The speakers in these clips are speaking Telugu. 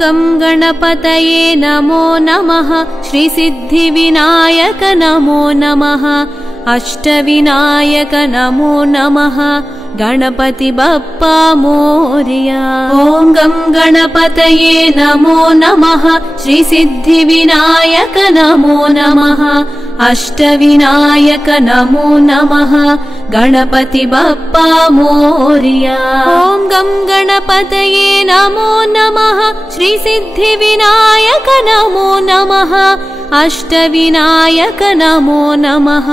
गं गणपतये नमो नमः श्रीसिद्धिविनायक नमो नमः अष्टविनायक नमो नमः गणपति बप्पा मोरया। ॐ गं गणपतये नमो नमः श्रीसिद्धिविनायक नमो नमः अष्टविनायक नमो नमः गणपति बप्पा मोरया। ॐ गं गणपतये नमो नमः श्रीसिद्धिविनायक नमो नमः अष्टविनायक नमो नमः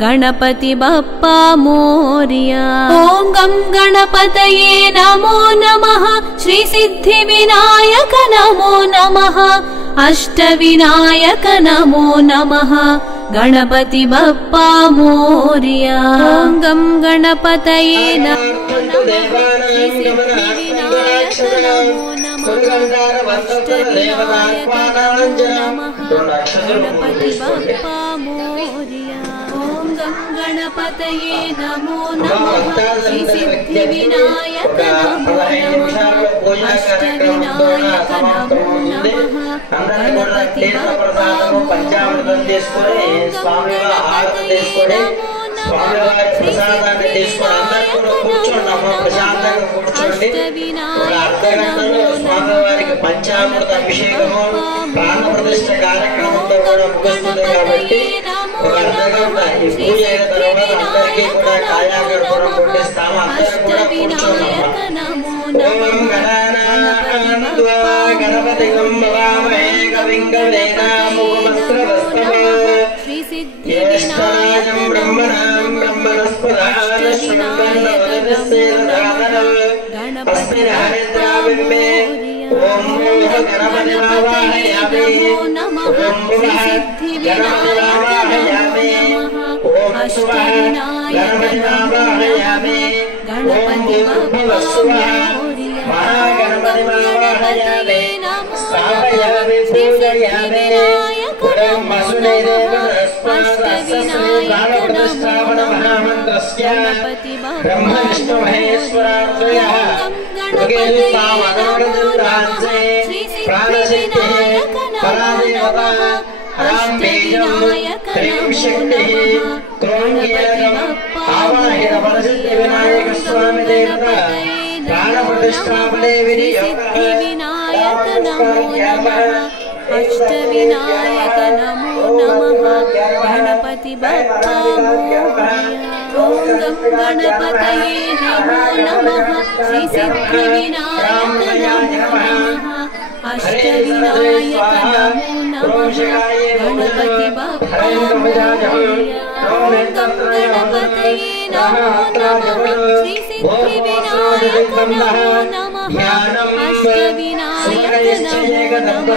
गणपति बप्पा मोरया। ॐ गं गणपतये नमो नमः श्रीसिद्धिविनायक नमो नमः अष्टविनायक नमो नमः गणपति बप्पा मोरया। ॐ गं गणपतये नमो नमः श्रीसिद्धिविनायक नमो नमः अष्टविनायक नमो नमः गणपति बप्पा मोरया। ॐ गं गणपतये नमो नमः श्रीसिद्धिविनायक नमो नमः अष्टविनायक नमो नमः गणपति बप्पा मोरया। స్వామివారికి పంచామృత అభిషేకము ప్రాణ ప్రతిష్ఠ కార్యక్రమంతో కూడా ముగుస్తుంది కాబట్టి ఒక అర్ధగంట ఈ పూజ అయిన తర్వాత అందరికీ కూడా కాయాకర్పూరం కొట్టిస్తాము. అందరూ కూడా కూర్చోన్నాము. ఓం గణానాన్వా గణపతిం భవామహే కవిం కవీనాముపమస్రవస్తమో జ్యేష్ఠరాజం బ్రహ్మణాం బ్రహ్మణస్పదాన శ్రీమన్నారాయణస్యేదధారణం తస్మిన్హరిద్రావిమ్మే. ఓం భూః గణపతిమావాహయామి. ఓం భువః గణపతిమావాహయామి. ఓం శుభః గణపతిమావాహయామి. ఓం భూర్భువః స్వః మహాగణపతిమావాహయామి. స్థాపయామి పూజయామి. ఓం వసుదేవ ప్రాణప్రతిష్ఠాపన మహామంత్రస్య బ్రహ్మ విష్ణు మహేశ్వరాత్రయః ప్రాణశక్తి పరాదేవత రాం బీజం హ్రీం శక్తి క్రోంగీరకం ఆవాహిత వరసిద్ధి వినాయక స్వామి దేవత ప్రాణ ప్రతిష్ఠాపనే వినియోగ अष्टविनायक नमो नमः गणपति बप्पा मोरया। ॐ गं गणपतये नमो नमः श्रीसिद्धिविनायक नमो नमः अष्टविनायक नमो नमः गणपति बप्पा मोरया। ॐ गं गणपतये नमो नमः श्रीसिद्धिविनायक नमो नमः अष्टविनायक नमो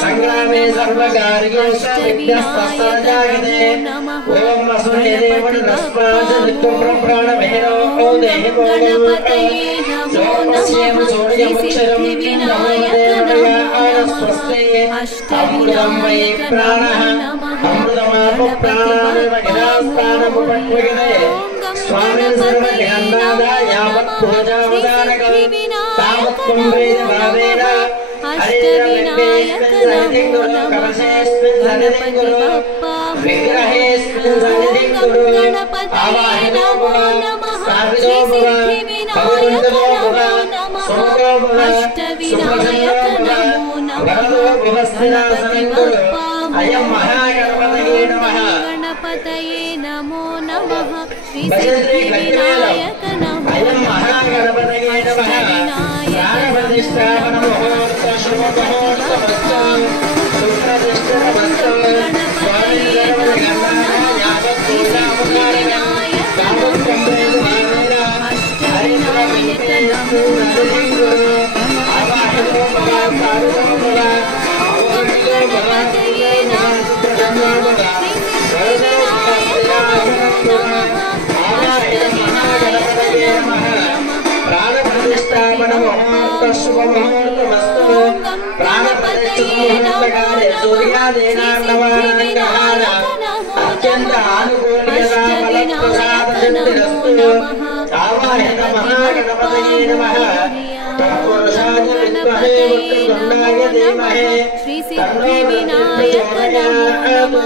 संग्रामे सर्वकार्येषु विघ्नस्तस्ताजायते। ओम वसुदेवन रस्पाजनित्यप्राणभैरो देहि भोगवते सोमस्येम सूर्यमुक्षरं नमो देवया आनस्वस्ते अमृतं वै प्राणः अमृतमाप प्राणानमगिरास्तानमुपक्वगिरे स्वामी सर्वज्ञानादा यावत् पूजावदानकं तावत् कुम्भेन भावेन अष्टविनायक नमो नमः गणपति बप्पा मोरया। ॐ गणपतये नमो नमः श्रीसिद्धिविनायक नमो नमः अष्टविनायक नमो नमः गणपति बप्पा मोरया। गणपतये नमो नमः श्रीसिद्धिविनायक नमो नमः శుభముహూర్తమస్తు ప్రాణప్రతిష్ఠిత ముహూర్తకాలే సూర్యాదేనాన్నవానందహార అత్యంత ఆనుకూల్యతా ఫలప్రసాద సిద్ధిరస్తు ఆవాహన మహాగణపతయే నమః తత్పురుషాయ విద్మహే వక్రతుండాయ ధీమహి తన్నో ప్రచోదయాత్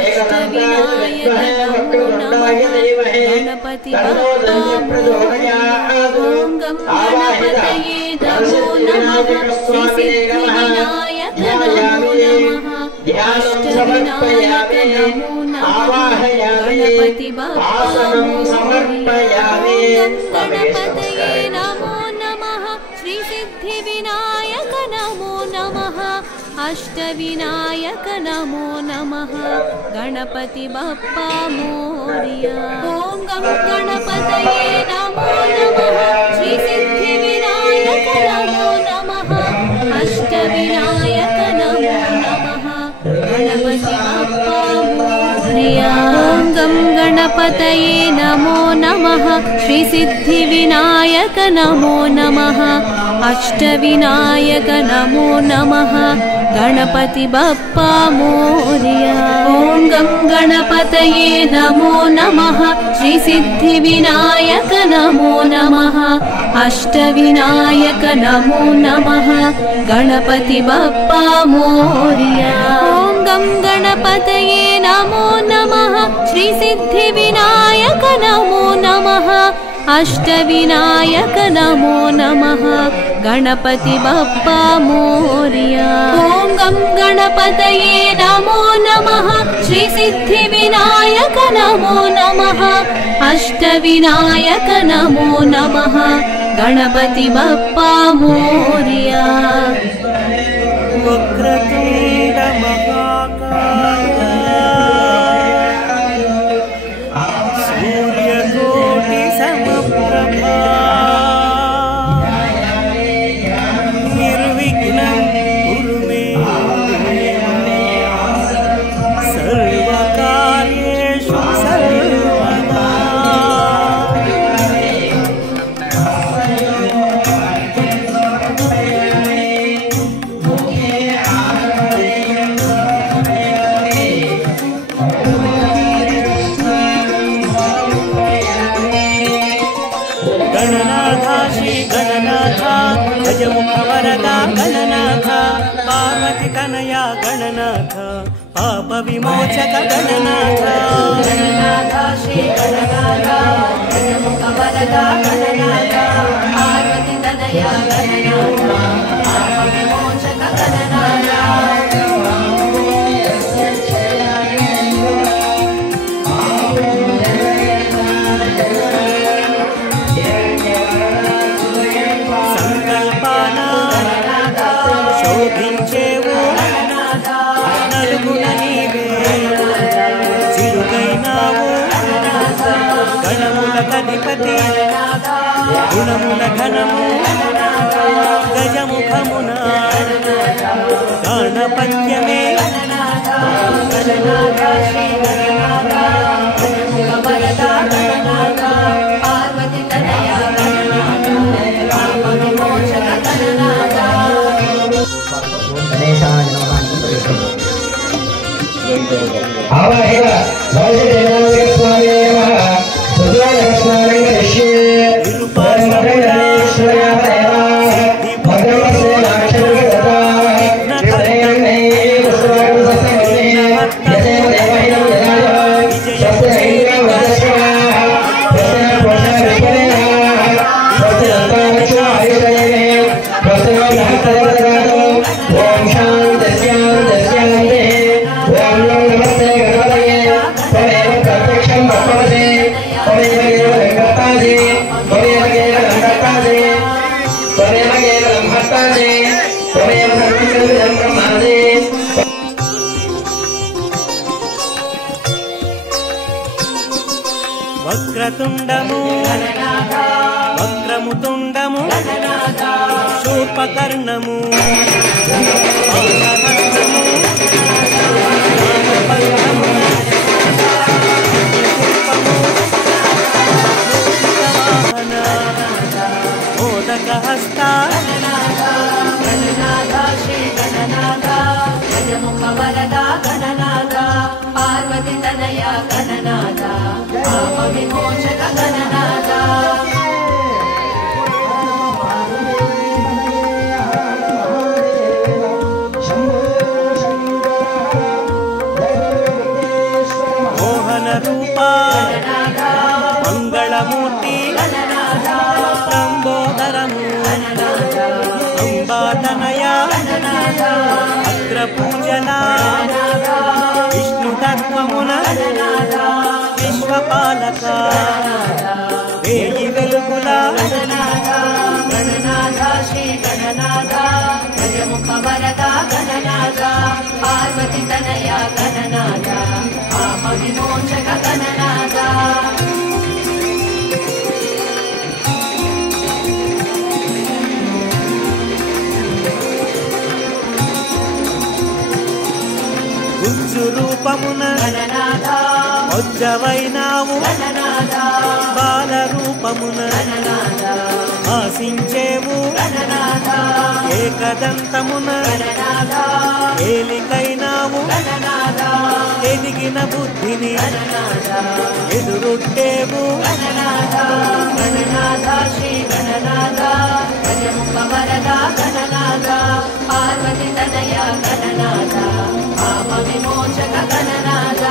ఏకదంతాయ విద్మహే వక్రతుండాయ ధీమహి తన్నో ప్రచోదయాత్ ఆవాహన సరస్వతీ నమః ధ్యాయామి ధ్యానం సమర్పయామి ఆవాహయామి ఆసనం సమర్పయామి గణపతయే నమో నమః శ్రీ సిద్ధి వినాయక నమో నమః అష్టవినాయక నమో నమః గణపతి బప్పా మోరియా ఓం గం గణపతయే నమో నమః శ్రీ సిద్ధి వినాయక నమో నమః అష్టవినాయక నమో నమః గణపతి బప్పా మోరియా ఓం గం గణపతయే నమో నమః శ్రీ సిద్ధి వినాయక నమో నమః అష్టవినాయక నమో నమః గణపతి బప్పా మోరియా ఓం గం గణపతయే నమో నమః శ్రీ సిద్ధి వినాయక నమో నమః అష్టవినాయక నమో నమః గణపతి బప్పా మోరియా ఓం గం గణపతయే నమో నమః శ్రీ సిద్ధి వినాయక నమో నమః అష్టవినాయక నమో నమః గణపతి బప్పా మోరియా ఓం గం గణపతయే నమో నమః శ్రీ సిద్ధి వినాయక నమో నమః అష్టవినాయక నమో నమః గణపతి బప్పా మోరియా వక్రతుండ మహాకాయ సూర్యకోటి సమప్రభా నిర్విఘ్నం కురు మే సర్వకార్యేషు సర్వదా గణనాథ శ్రీ గణనాథ గజముఖ వరదా గణనాథ పార్వతి తనయ గణనాథ పాప విమోచక గణనాథ గణనాథ శ్రీ గణనాథ గణముఖ వరదా గణనాథ పార్వతి తనయ గణనాథ పాప విమోచక గణనాథ శోభించేవు నలుగున నీవే చిరుగైనావు గణముల కధిపతి గుణముల ఘనము గజముఖమున గణపత్యమే గణనాథ శ్రీ గణనాథ గణముఖ వరదా గణనాథ పార్వతి తనయ గణనాథ పాప విమోచక గణనాథ గణేశాయ నమః ఆవాహిత భవిష్యదేవాయ స్వామి నమః సుజాయ స్నానం కరిష్యే పరమేశ్వరాయ దేవాయ భగవతే నాక్షరగతా శ్రేయంగే స్వామి సత్యమే యదేవ దేవైనం యదాయ సత్యైన వదస్వాహ సత్య పోషాయ సత్య అంతాక్షాయుతయే సత్య నహతవదగాదో ఓం శాంతి శాంతి శాంతి ఓం నమస్తే గణపతయే త్వమేవ ప్రత్యక్షం భగవతే త్వమేవ కేవలం కర్తాసి త్వమేవ కేవలం కర్తాసి త్వమేవ కేవలం భర్తాసి త్వమేవ సర్వం కల్విదం బ్రహ్మాసి వక్రతుండము వక్రముతుండము శూర్పకర్ణము మోదక హస్త లోకపాలక వేయి వెలుగుల గణనాథ గణనాథ శ్రీ గణనాథ గజముఖ వరద గణనాథ పార్వతి తనయ గణనాథ పాప విమోచక గణనాథ గుజ్జు రూపమున గణనాథ ఉజ్జవైనావు గణనాథ బాల రూపమున గణనాథ ఆశించేవు గణనాథ ఏకదంతమున గణనాథ ఏలికైనావు గణనాథ ఎదిగిన బుద్ధిని గణనాథ ఎదురొట్టేవు గణనాథ గణనాథ శ్రీ గణనాథ గజముఖ వరద గణనాథ పార్వతి తనయ గణనాథ పాప విమోచక గణనాథ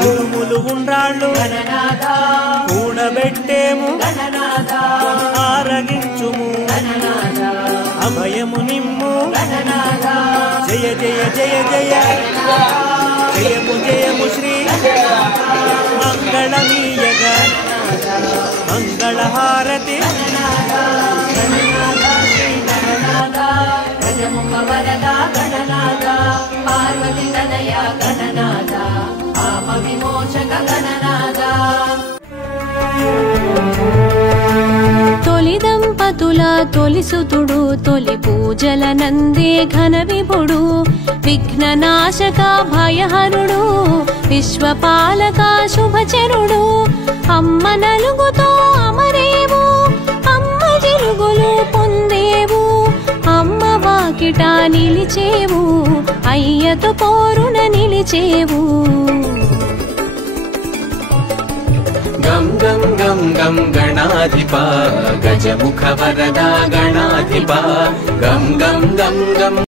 కురుములు ఉండ్రాళ్ళు కూడబెట్టేము ఆరగించుము అభయము నిమ్ము జయ జయ జయ జయ జయము జయము శ్రీ మంగళమీయగా మంగళహారతి గజముఖ వరద గణనాథ పార్వతి తనయ గణనాథ పాప విమోచక గణనాథ తొలి దంపతుల తొలిసుతుడు తొలి పూజల నందే ఘన విభుడు విఘ్ననాశక భయహరుడు విశ్వపాలక శుభచరుడు అమ్మ నలుగుతో అమరేవు అమ్మ జిలుగులు పొందేవు అమ్మ వాకిట నిలిచేవు అయ్యతో పోరున నిలిచేవు गं गं गं गणाधिपा गजमुख वरदा गणाधिपा गं गं गं गं